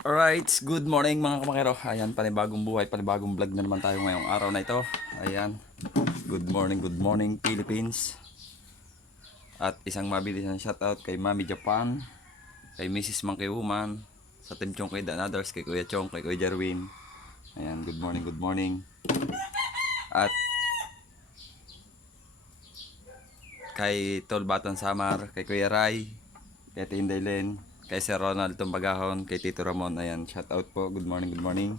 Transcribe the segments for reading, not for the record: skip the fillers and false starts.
Alright, good morning mga kamakero. Ayan, panibagong buhay, panibagong vlog na naman tayo ngayong araw na ito. Ayan, good morning Philippines. At isang mabilis na shoutout kay Mami Japan, kay Mrs. Monkey Woman, sa Team Chong kay Dan Others, kay Kuya Chong, kay Kuya Jerwin. Ayan, good morning. At kay Tol Batan Samar, kay Kuya Ray, kay Tinday Len, kay Sir Ronald Tumbagahon, kay Tito Ramon. Ayan, shout out po. Good morning.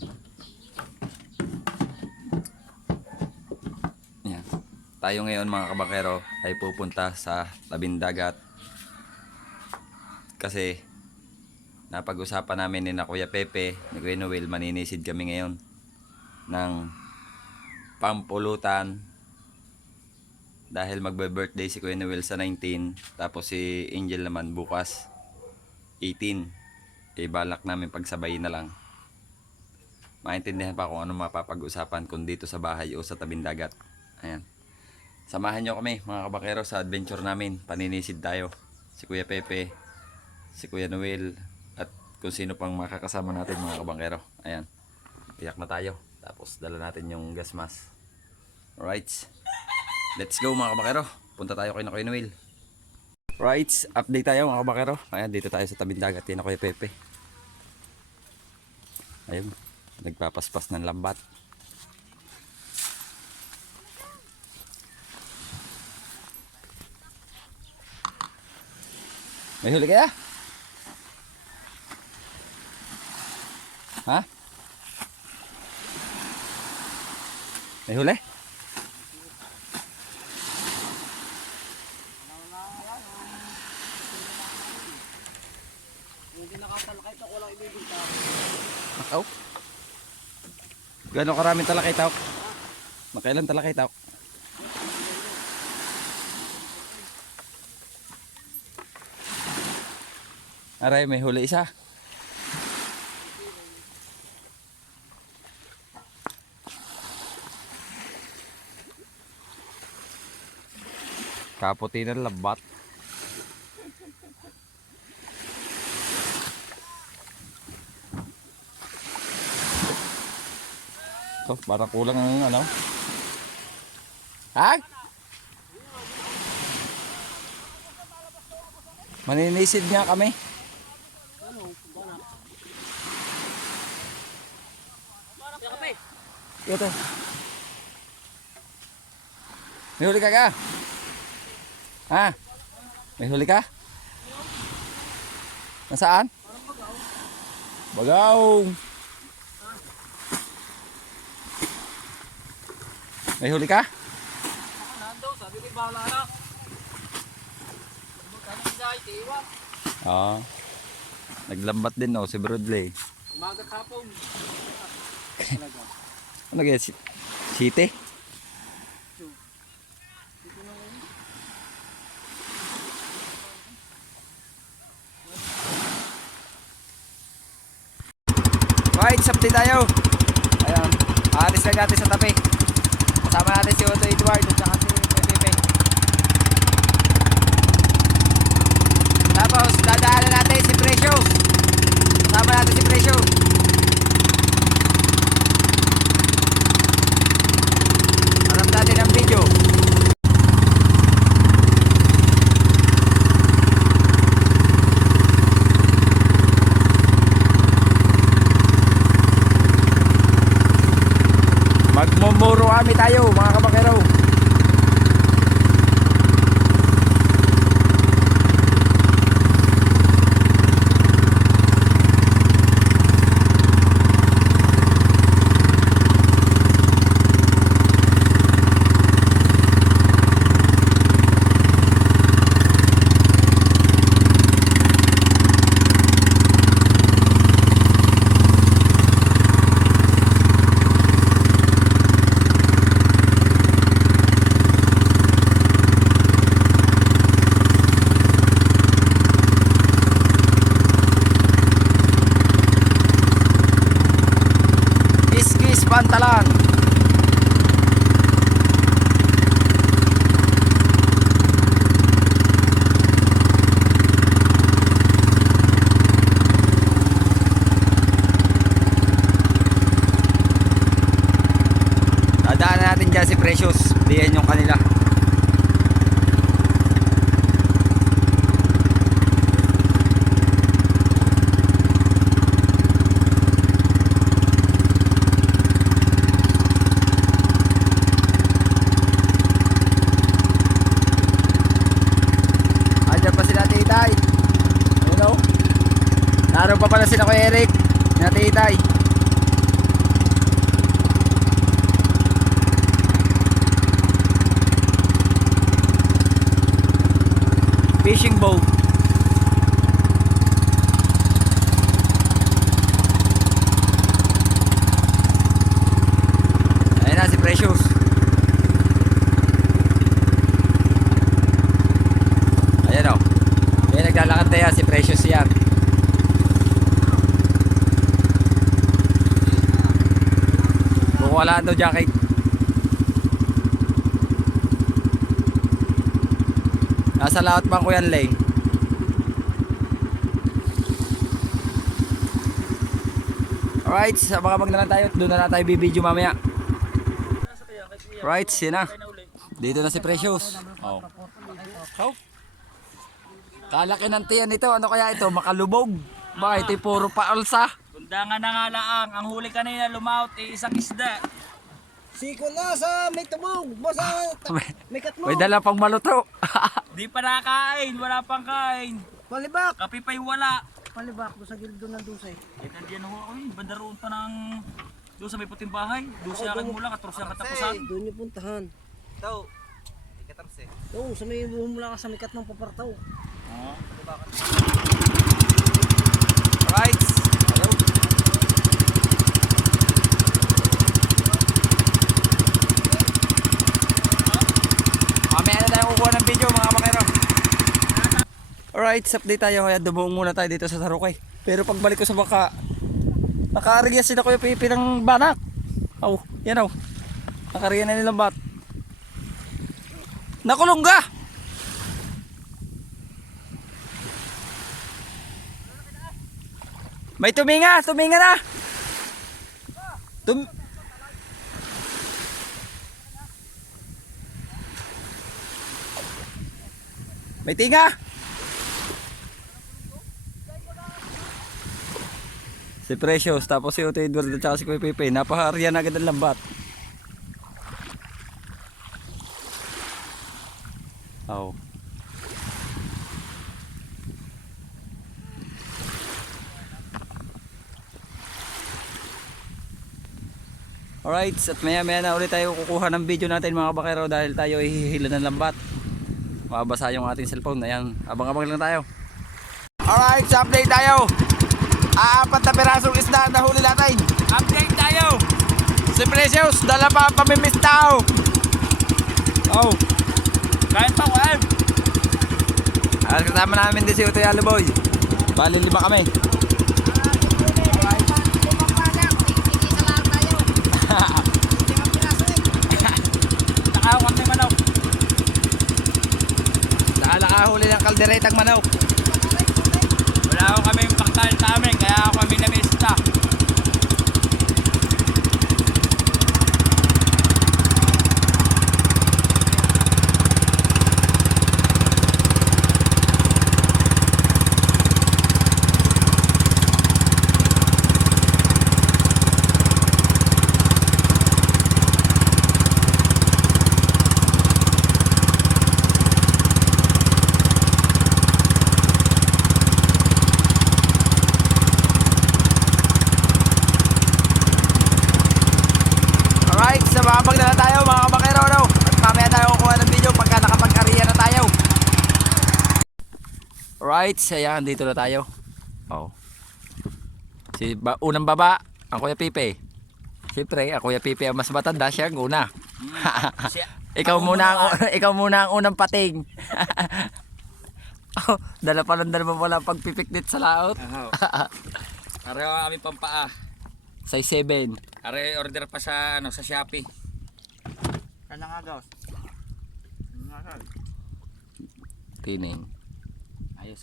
Ayan. Tayo ngayon mga kabakero ay pupunta sa tabing dagat. Kasi napag-usapan namin ni na Kuya Pepe, ni Kuya Noel, maninisid kami ngayon ng pampulutan. Dahil magbe-birthday si Kuya Noel sa 19, tapos si Angel naman bukas 18. Balak namin pagsabayin na lang. Maintindihan pa kung ano mapapag-usapan kung dito sa bahay o sa tabing dagat. Ayan. Samahan nyo kami mga kabakero sa adventure namin. Paninisid tayo. Si Kuya Pepe, si Kuya Noel, at kung sino pang makakasama natin mga kabakero. Ayan. Iyak na tayo. Tapos dala natin yung gas mask. Alright. Let's go mga kabakero. Punta tayo kay Kuya Noel. Right, update tayo mga kabakero. Ayan, dito tayo sa tabing dagat. Yan Kuya Pepe. Ayun, nagpapaspas ng lambat. May huli kaya? Ha? May huli? Hindi nakatalakay ito, walang ibibigta. Makaw? Gano'ng karaming talakay tawak? Makailan talakay tawak? Aray, may huli isa. Kaputi ng lambat. Ito, parang kulang ang ano. Ha? Maninisid nga kami. Ito. May huli ka ka? Ha? May huli ka? Nasaan? Bagaw. May huli ka? Nando, sabi ko bahala na. Magkano siya, itiiwan. Oo. Naglambat din si Broadley. Umagat hapon. Talaga. Ano kaya? City? Right, sapti tayo. Ayan. Alis na natin sa tabi. Kasama natin si Otto Edward at saka si Pepe. Tapos dadaanan natin si Precious. Kasama natin si Precious. Alam natin ang video. Magmumuro kami tayo mga kabakero. yan si Precious. Diyan yung kanila. Andiyan pa sila Titay. Ayun o. Naroon pa pala sila Kuya Eric. Na Titay. Fishing boat. Ayan na si Precious. Ayan o. Ayan naglalakad na yan si Precious yan. Wala daw jacket. Nasa laot bang Kuya Lay? Alright, abang-abang na lang tayo. Doon na lang tayo bibidyo mamaya. Right, yun na. Dito na si Precious. Oh. So, kalaki ng tiyan nito. Ano kaya ito? Makalubog. Ba, ito puro paalsa. Kundangan na nga laang. Ang huli kanina lumaut isang isda. Siko na sa may tubog. Basta may katmo. May dala pang maluto. Di pa nakain. Wala pang kain. Palibak. Kape pa'y wala. Palibak. Doon sa gilid doon ng dusay. Eh, nandiyan ako. Ay, bandaroon pa ng... Doon sa may puting bahay. Doon siya akin mula. Katros ang katapusan. Doon yung puntahan. Ito. Oo, sa may mula ka sa may katmong papartaw. Alright. Hello. Mamaya na tayo kukuha ng video mga makero. Alright, update tayo. Kaya dumuong muna tayo dito sa Sarukay. Pero pagbalik ko sa baka, nakaarigya sila Kuya Pipi ng banak. Oh, yan oh. Nakarigyan na nilang bat. Nakulong ka! May tuminga na! May tinga! Si Precious, tapos si Uto Edward at saka si Kuya Pepe. Napahariyan agad ang lambat. Oh. Alright, at maya na ulit tayo kukuha ng video natin mga bakero dahil tayo ihihila ng lambat. Mabasa yung ating cellphone. Ayan, abang-abang lang tayo. Alright, sa update tayo. Apat na pirasong isda na huli natin. Update tayo. Si Precious, dala pa ang pamimistaw. Oh. Kain pa ko eh. At kasama namin din si Utoy Aluboy. Bali 5 kami. Nakawag may manok. Nakahuli ng kalderetang manok. Wala ako kami yung pangkain sa amin. Kaya ako kami namista. Mababag na lang tayo mga kabakero no? At mamaya tayo kukuha ng video pagka nakapag-ariya na tayo. Alright, ayan, dito na tayo. Oh. Unang baba, ang Kuya Pipe. Siyempre, ang Kuya Pipe ang mas matanda, siya ang una. ikaw muna ang unang pating. Oh, dala pa wala pagpipiknit sa laot. Pareho kami pampaa. Size 7. Are order pa sa sa Shopee. Kanang agos. Tining. Ayos.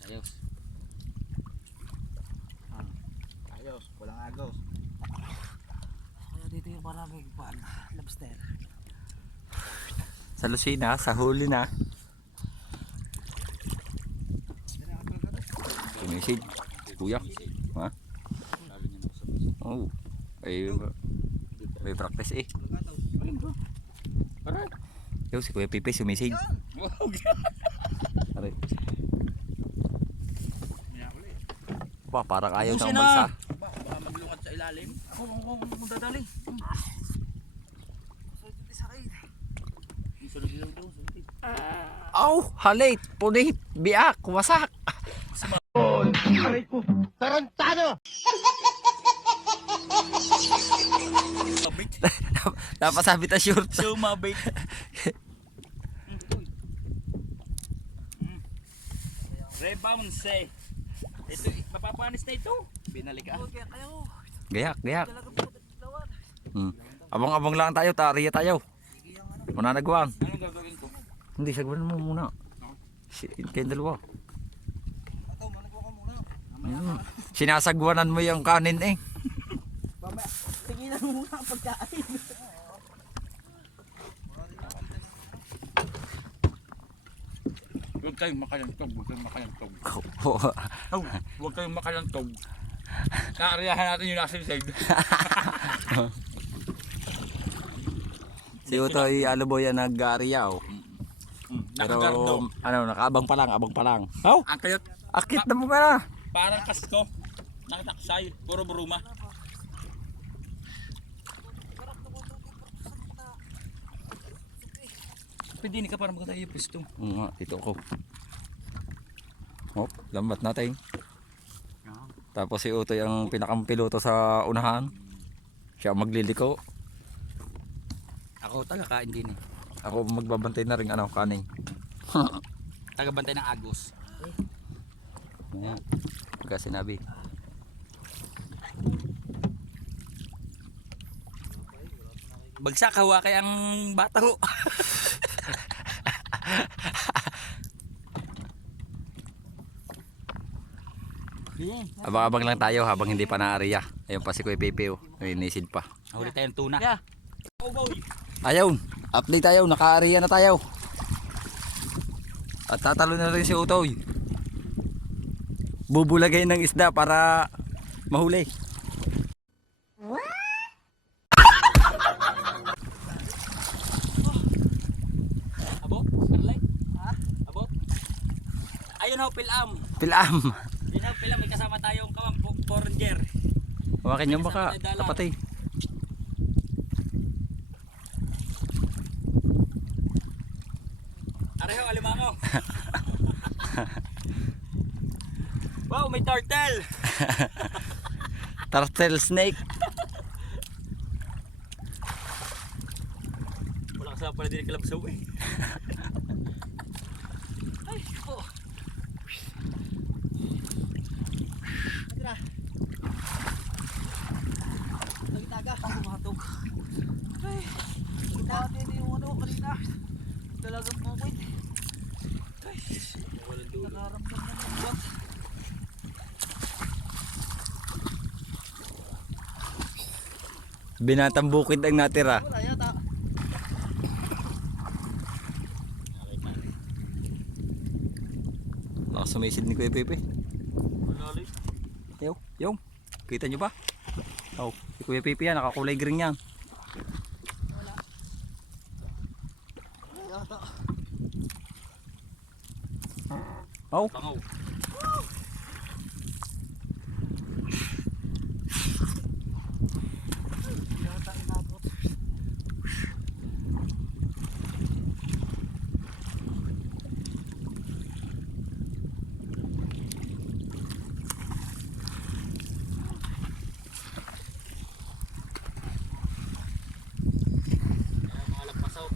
Ayos, walang agos. Kaya dito yung maraming lobster. Sa Lucina, sa huli na. Sumisid. Kuya. Ha? Oh. May practice eh. Yo, si Kuya Pipe sumisid. Aray. Ba, parang ayaw Busin ng na. balsa. Baka maglukad sa ilalim. Kung dadali. Sunod daw daw. Aw, halit, punit, biak, wasak. Mabait. Napasabit ang short. So mabait. Rebound say. Ito, mapapanis na ito. Binalik ka. Gayak, gayak. Abang-abang lang tayo, tariya tayo. Muna nagwang. Anong gagawin ko? Hindi, sagwan mo muna. Kayong dalawa. Sinasagwanan mo yung kanin eh. Tigilan mo muna ang pagkain. Huwag kayong makalantog. Huwag kayong makalantog. Huwag kayong makalantog. Naariyahan natin yung nasa side. Si Utoy Aluboy ang nag-aariya oh. Pero Nakagardo. ano, nakaabang pa lang, abang pa lang. Oh, Ang kayot, akit na mo ka na. parang kasko. Nakataksay. Puro bruma. Pwede ni ka para magkatayo yung pwesto. Oo nga, dito ako. Oh, lambat natin. Tapos si Utoy ang pinakampiloto sa unahan. Siya ang magliliko. Ako taga-kain din eh. Ako magbabantay na rin ano, kaning. Taga-bantay ng Agos. Ayan. Pagka sinabi. Bagsak, hawa kay ang bata ho. Abang-abang lang tayo habang hindi pa naariya. Ayun pa si Kuya Pepe oh. Ay, nisid pa. Huli tayong tuna. Yeah. Ayaw, update tayo, naka-area na tayo. At tatalo na rin si Utoy. Bubulagay ng isda para mahuli. Abo? Starlight? Ha? Abo? Ayun ho, pilam. Pilam. Yun ho, pilam. May kasama tayong kawang foreigner. Hawakin niyo baka kapatay. Areho, alimango. Wow, may turtle. Turtle snake. Wala kasama pala din kalabsaw eh. Ay, po. Nagtaga. Pumatog. Ay, dati yung ano kanina. Talagang bukid. Ay, nakaramdam ng buwat. Binatang bukid ang natira. Wala yata. Nakasumisid ni Kuya Pepe. Malalim. Yung. Kita nyo ba? Oh, si Kuya Pepe yan, nakakulay green yan. Yata. Oh, Pangaw. Yata inabot. Ayan, mga lagpasaw.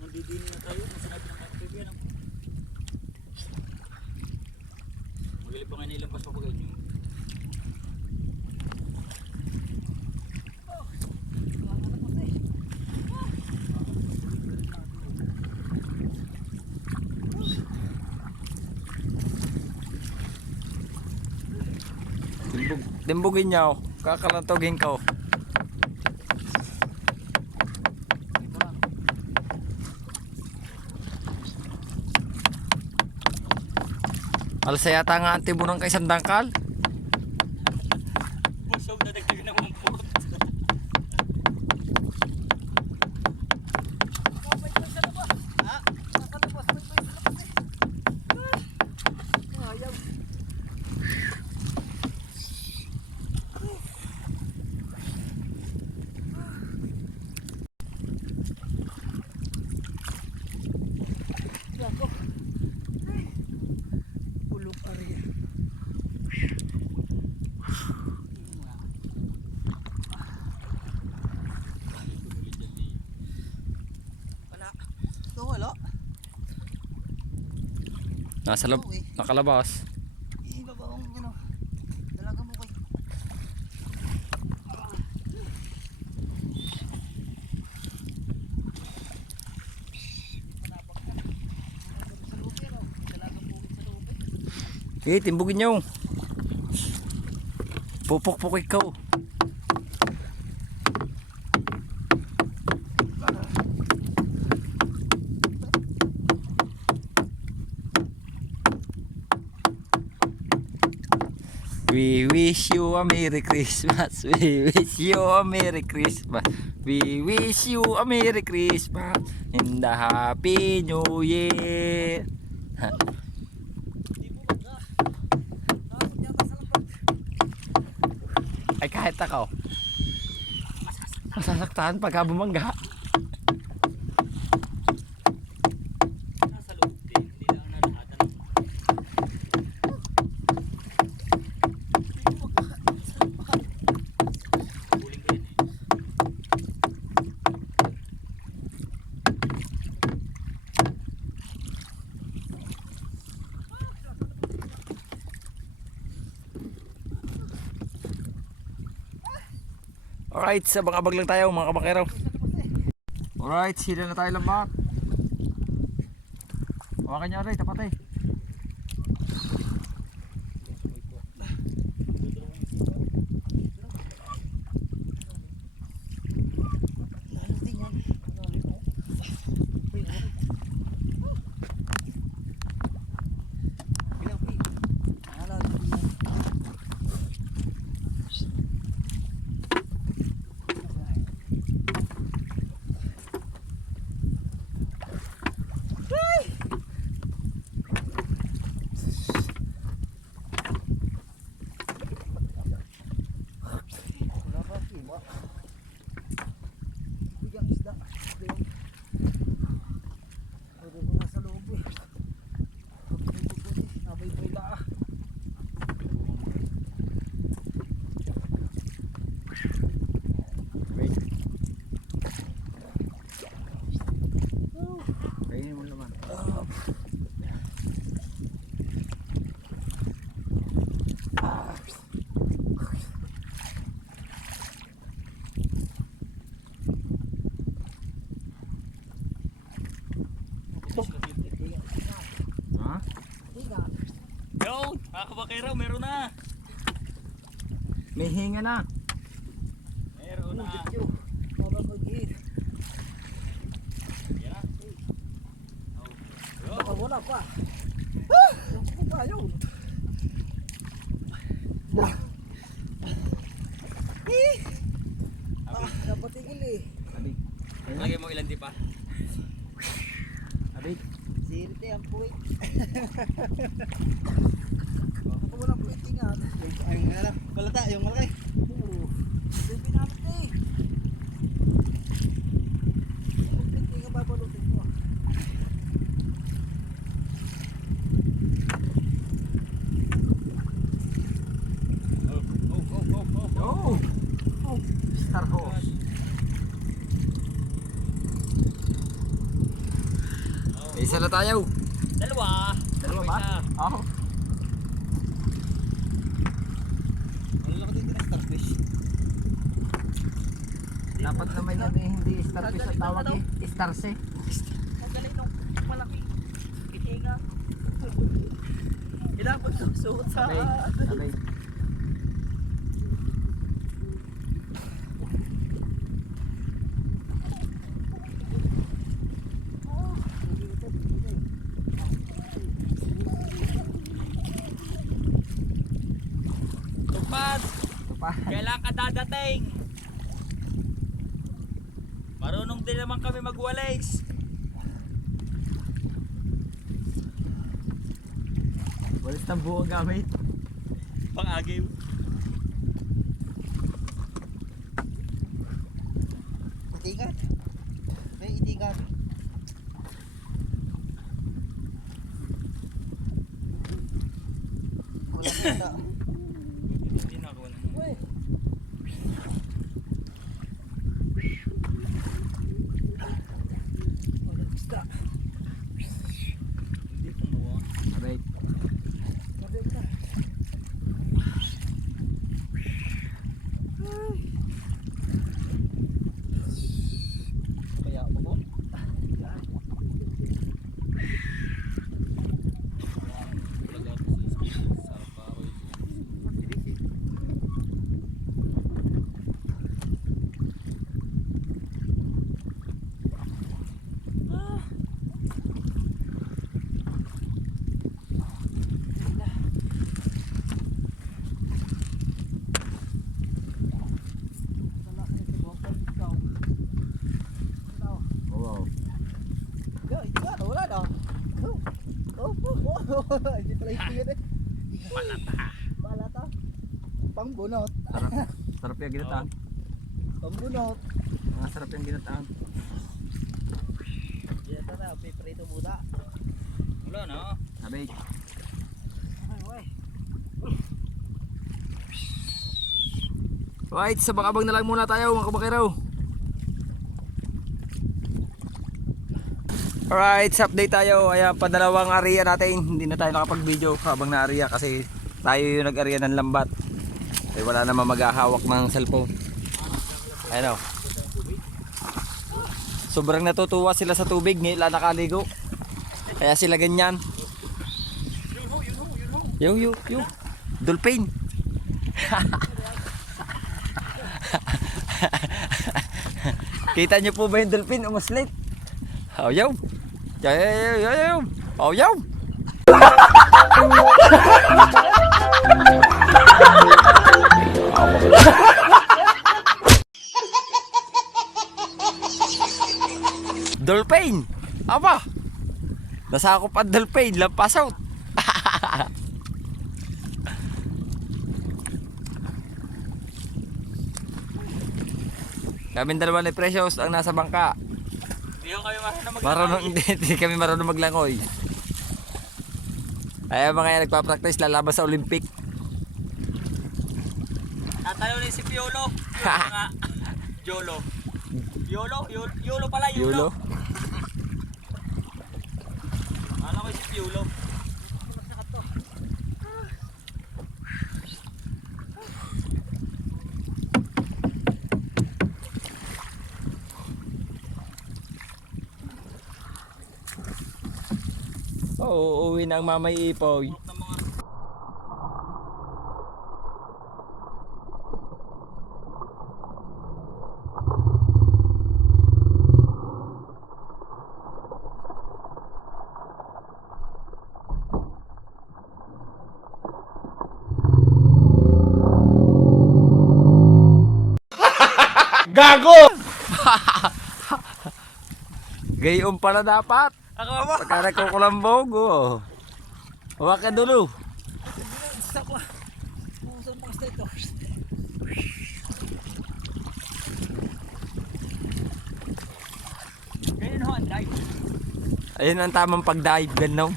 Nandidini na tayo. Sinabi ng kakapibyan. Magaling pa nga nilampas pa pag ito. Timbugin niya, oh. Kakalantogin ka, oh. Alsa yata nga ang tibo ng kaisang dangkal. Busog na dagdagan ng umpot. Ulog area. Wala. Ito wala. Nasa lab, nakalabas. Iba ba ang ano? Dalaga mo kay. Eh, timbugin niyo. Pupok-puk ikaw. We wish you a Merry Christmas. We wish you a Merry Christmas. We wish you a Merry Christmas and a Happy New Year. Ay kahit ako. Masasaktan pagka bumangga. Nasa loob din, hindi lang nalahatan. Huling ko yan eh. Alright, sa abang-abang lang tayo mga kabakero. Alright, sila na tayo lambat. Hawakan niya rin, tapat eh. Kainin mo naman. Ha? Yo, mga kabakero, meron na. May hinga na. Meron na. Yan. Oh. Baka wala pa. Yung pa yun. Dapat tigil eh. Abig. Lagay mo ilan di pa? Abig. Sirte ang puwit. Ako walang puwit nga. Yung ano, balata, yung malaki. Oo. Yung pinamit na eh. Yung puwit nga babalutin mo. Oh! Oh! Star Horse. Isa na tayo. Dalawa. Dalawa ba? Oo. Ang laki din ng starfish. Dapat naman yan eh, hindi starfish ang tawag eh. Starse. Ang galing nung malaki. Itinga. Kailangan ko suot sa... Abig. Abig. pa. Kailan ka dadating? Marunong din naman kami magwalays. Walis ng buo gamit. Pang-agiw. Itigan. May itigan. Wala kita. Hindi na ako na. Uy. Wala isda. Hindi kumuha. Aray. Sabi na. Kaya mo mo? Wow. Wala na. Hindi pala itigan eh. Balata. Pangbunot. Sarap yung ginataan. Pangbunot. Sarap yung ginataan. Ito na, piprito muna. Wala na. Sabay. Ay. Right, sabang-abang na lang muna tayo mga kabakiraw. Alright, sa update tayo. Ayan, padalawang area natin. Hindi na tayo nakapag-video habang na-area kasi tayo yung nag-area ng lambat. Eh, wala naman maghahawak ng cellphone. Ayan o. Sobrang natutuwa sila sa tubig. Ngayon lang nakaligo. Kaya sila ganyan. Yo. Dolphin. Kita nyo po ba yung dolphin? Umaslit. Oh, yo. Yo. Oh, yo. Dolphin. Aba. Nasakop ang dolphin. Lampas out. Kaming dalawa ni Precious ang nasa bangka. Hindi ko kayo marunong Marunong, hindi kami marunong maglangoy. Ay mga yan nagpa-practice lalabas sa Olympic. Tatalo ni si Piolo. Nga. Yolo. Yolo pala, Yulo. Ano ko si Piolo? Oo, uuwi na ang mamay ipoy. Ng mga Gayon pala dapat. ako ba? Pagka nagkukulambog, oh. Huwag ka dulo. Stop ko. Musang mga stay ito. Ganyan ho ang drive. Ayun ang tamang pag-dive, gano'n.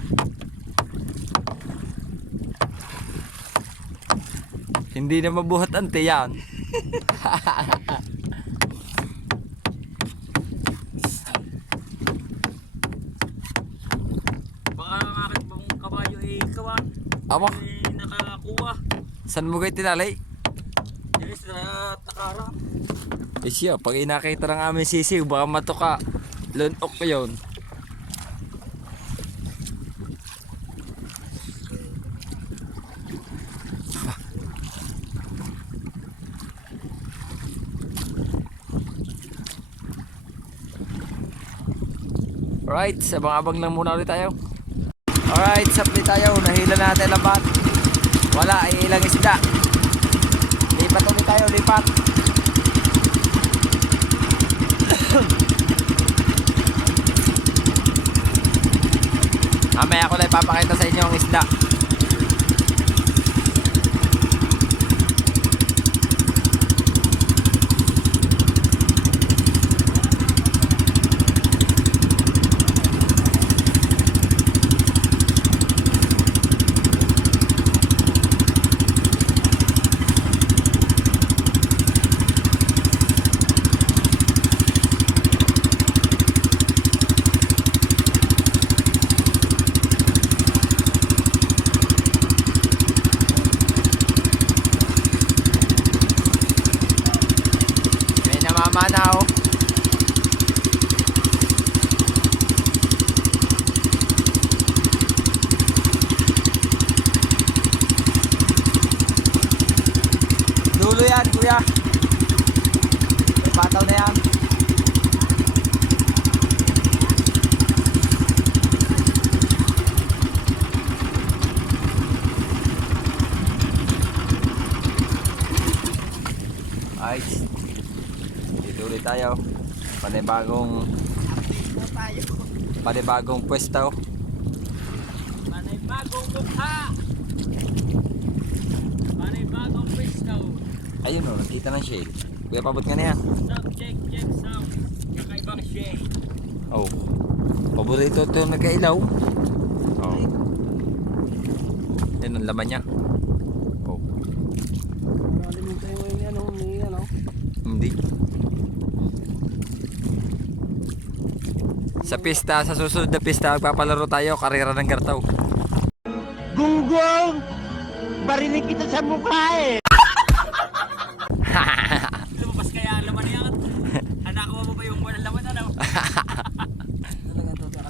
Hindi na mabuhat ang tiyan. Baka ang aking bang kabayo ay kawan. Aba, Ay nakakuha. saan mo kayo tinalay? Dili sa Takara. Eh siya, pag inakita ng aming sisiw, baka matuka. Lunok ko yun. Alright, sabang-abang lang muna ulit tayo. Alright, sapli tayo. Nahila natin labat. Wala, ay ilang isda. Di lipat ulit tayo, lipat. Mamaya ako lang ipapakita sa inyo ang isda. May namamanaw. Dulo yan, kuya. May pataw na yan. Ayos. Dito ulit tayo. Panibagong pwesto. Panibagong mukha. Panibagong pwesto. Ayun o, nakita ng shade. Kuya, pabot ka na yan. Sound check, check, sound. Kakaibang shade. Oh. Paborito ito yung nagkailaw. Oh. Yan ang laman niya. Oh. Nakalimutan yung ano, may ano. Hindi. Sa pista, sa susunod na pista, magpapalaro tayo, karera ng gartaw. Gunggong! Barinig kita sa mukha eh! Lumabas kaya ang laman na yan. Nakuha mo ba yung walang laman ano? Talagang ito ka na.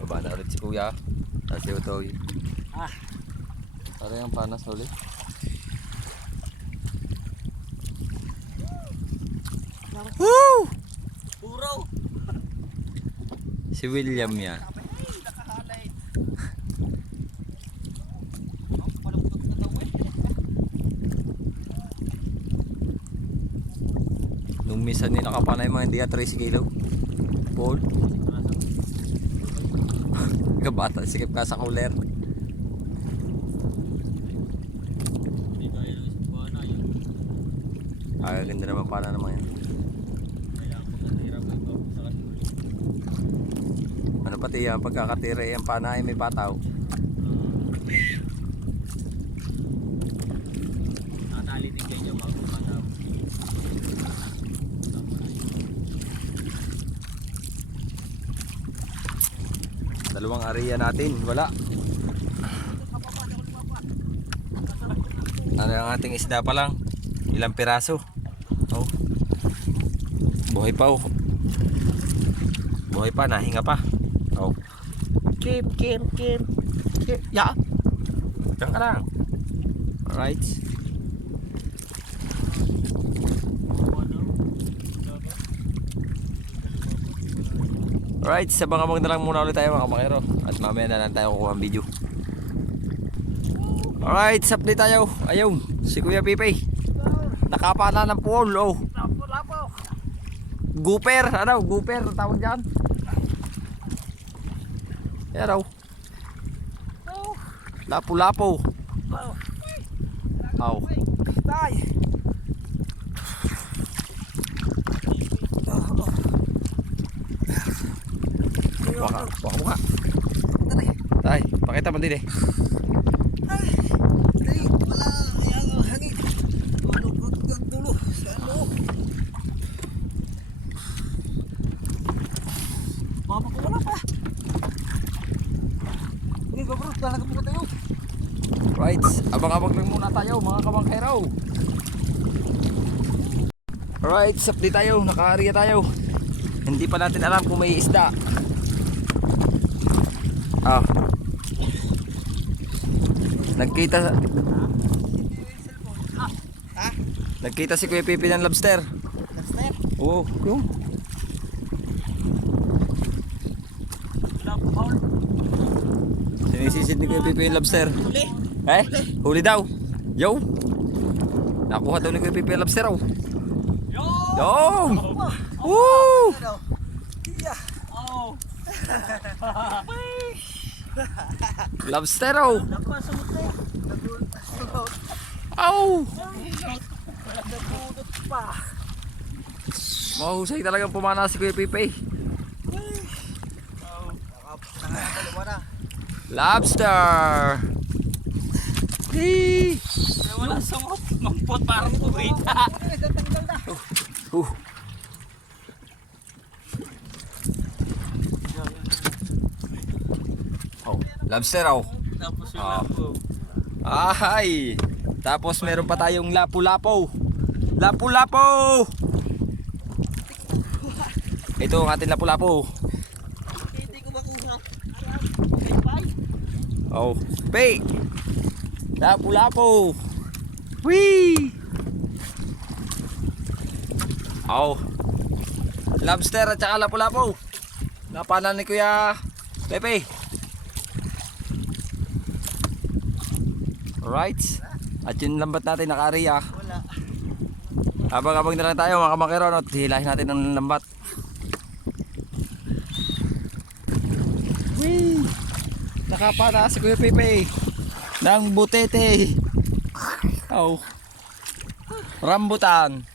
Baba na ulit si kuya. Tapos yung toy. Ah. Para yung panas ulit. Woo! Puro. Si William yan. Nung minsan nila kapanay mga hindi ka 3 kilo. Paul. Kabata, sikip ka sa cooler. Hindi kaya lang isang buwan na yun. Ay, ganda naman para naman yan. Kaya ako natira ko ito sa kanuli. Ano pati yan, pagkakatira yan panay may bataw. Nakatali din kayo bago mataw. Dalawang area natin, wala. Ano ang ating isda pa lang? Ilang piraso? Oh. Buhay pa oh. Buhay pa, nahinga pa. Oh. Kim. Ya! Diyan ka lang. Alright. Alright, sa bangamang na lang muna ulit tayo mga kamakero. At mamaya na lang tayo kukuha ang video. Alright, supply tayo. Ayun, si Kuya Pipe. Nakapana ng pool, oh. Lapo! Gooper, ano? Gooper, tawag dyan. Yan raw. Lapo-lapo. Oh. Tay! Waka mo nga. Tay, pakita mo din eh. Tay! Wala! Ayan ang hangin! Tulo! Sa loob! Mama ko wala pa! Hindi ko bro! Talaga po tayo! Right, abang-abang lang muna tayo mga kabangkero. Alright, supply tayo, naka-area tayo. Hindi pa natin alam kung may isda. Ah. Nagkita Ha? Nagkita si Kuya Pipi ng lobster. Lobster? Oo, yung Wala po, Paul. Nanisid ni Kuya Pipi yung lobster. Huli. Eh, huli daw. Yo. Nakuha daw ni Kuya Pipi yung lobster. Oh. Yo! Yo. Woo! Ano? Yeah. Oh! Lobster. Oh. Napasumot na yan. Ow. Nagudot pa. Mahusay talagang pumana si Kuya Pipi. Dalawa na. Lobster. Hey. Ay, wala sumot. Mampot parang kuwita. Tatanggal na. Oh, lobster. Oh. Tapos yung Ah. lapo. Ay! Tapos meron pa tayong lapu-lapo. Lapu-lapo! Ito ang ating lapu-lapo. Hindi ko makuha. Oh, pay! Lapu-lapo! Whee! Oh. Lobster at saka lapu-lapo. Napanan ni Kuya Pepe. Alright. At yung lambat natin naka-area. Wala. Habang-habang na lang tayo mga kamakero, no? Hilahin natin ang lambat. Whee! Nakapata si Kuya Pepe ng butete. Oh. Rambutan.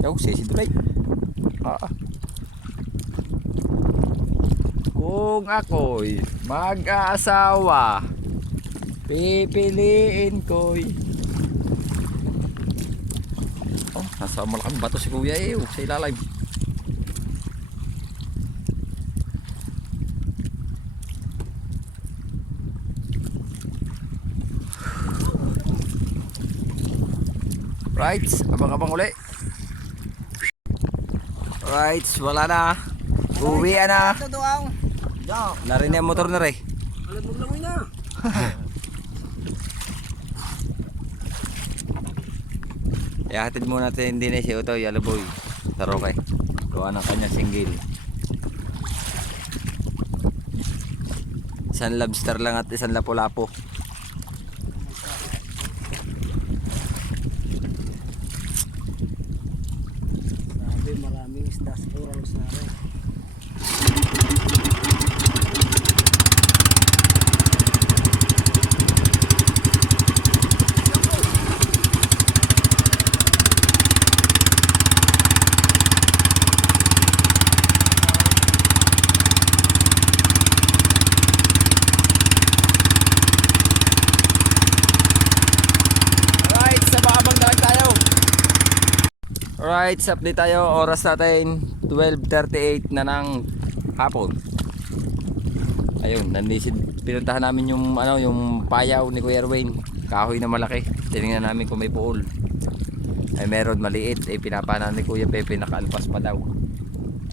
Yo, sisi dulay. Kung ako'y mag-aasawa, pipiliin ko'y oh, nasa malaking bato si Kuya sa ilalim. Right, abang-abang uli. Right, wala na. Uwi na. Ito doang. Yeah. Narinig ang motor na rin. Alam mo lang na. Ihatid muna natin din si Utoy, Aluboy. Taro kay. Gawa ng kanya single. Isang lobster lang at isang lapu-lapo. Sabi maraming isda sa oral sa akin. Alright, sa abang na lang tayo. Alright, sa update tayo. Oras natin 12:38 na ng hapon. Ayun, nandisid pinuntahan namin yung yung payaw ni Kuya Erwin. Kahoy na malaki. Tiningnan namin kung may pool. Ay meron maliit, pinapanan ni Kuya Pepe, nakaalpas pa daw.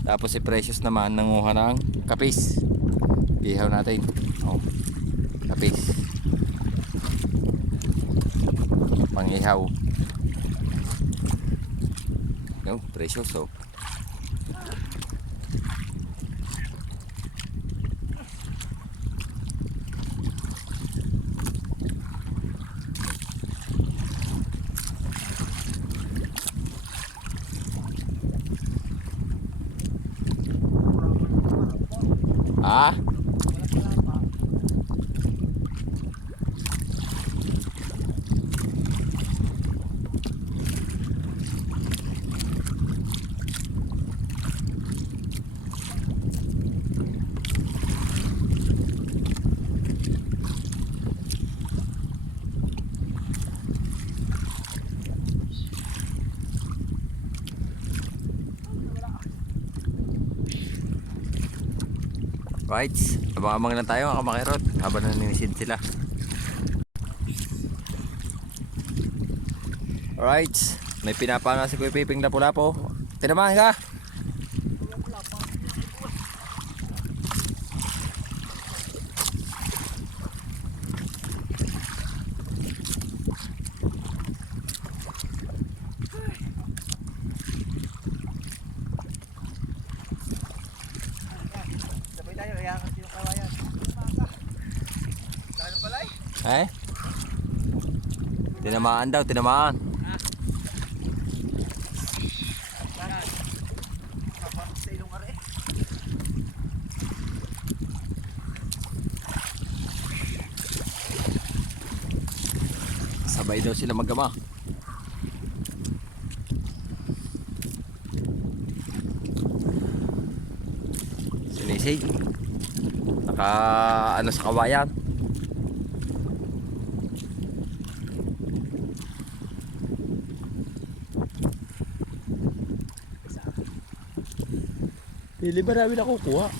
Tapos si Precious naman nanguha ng kapis. Ihaw natin. Oh. Kapis. Pangihaw. Yung Precious oh. Ah? Right, abang-abang lang tayo mga kamakirot habang naninisid sila. Alright, may pinapanga si Kuya Piping lapu-lapo. Tinamahan ka? Sabay tayo, kaya kasi yung kawayan. Eh? Tinamaan daw, tinamaan. Sa ilong are. Sabay daw sila magama. Sinisig. Naka ano sa kawayan. Pili ba namin nakukuha?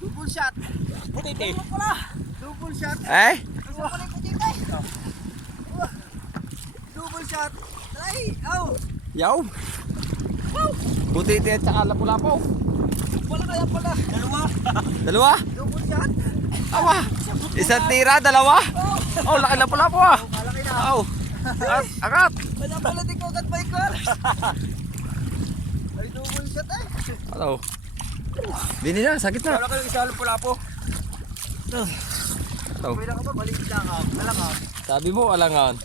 Double shot. Putiti. Wala. Double shot. Eh? Gusto ko na yung putitay. Double shot. Try. Aw. Yaw! Butiti at saka lapu-lapo. Wala kaya pala. Dalawa. Dalawa? Double shot. Awa! Isang tira, dalawa? Oh, laki lapu-lapo ah! Malaki na. Oh! Akat! Wala pala di ko agad balik ko. Ay double shot eh. Ano? Bini na, sakit na. Wala kayong isa lapu-lapo. Ito. Pwede ka ba balik lang ka? Malakap. Sabi mo, alangan.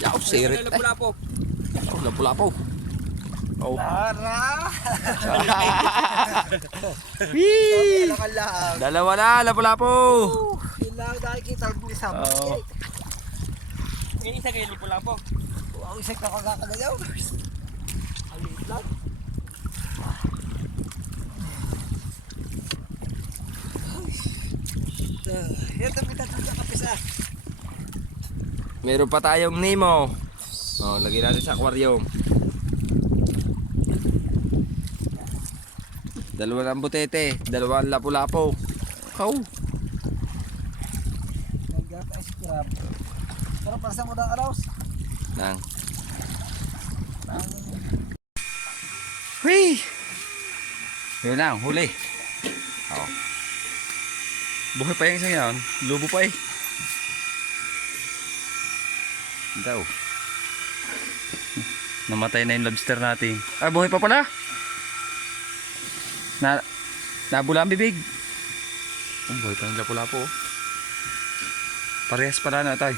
Yaw, sirit eh. Lapu-lapo. Oh, lapu-lapo. Oh. Para. Whee! Kailangan lang. Dalawa na, lapu-lapo. Yun lang nakikita mo isa. Oo. Yung isa kayo lapu-lapo. Ang isa ka kakagalaw. Ang liit lang. Yan, tabi tatlong sa kapisa. Meron pa tayong Nemo. Oh, lagyan natin sa aquarium. Dalawa ng butete, dalawa ng lapu-lapo. Kau. Nagapa ice crab. Pero para sa mudang araws. Nang. Hui! Yun lang, huli. Oh. Buhay pa yung isang yan. Lubo pa eh. Daw. Namatay na yung lobster natin. Ah, buhay pa pala. Nabula ang bibig. Oh, buhay pa yung lapu-lapo. Oh. Parehas pala na tayo.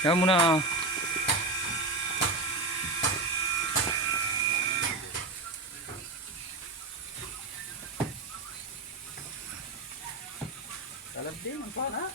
Kaya muna. Talab din, ang pana.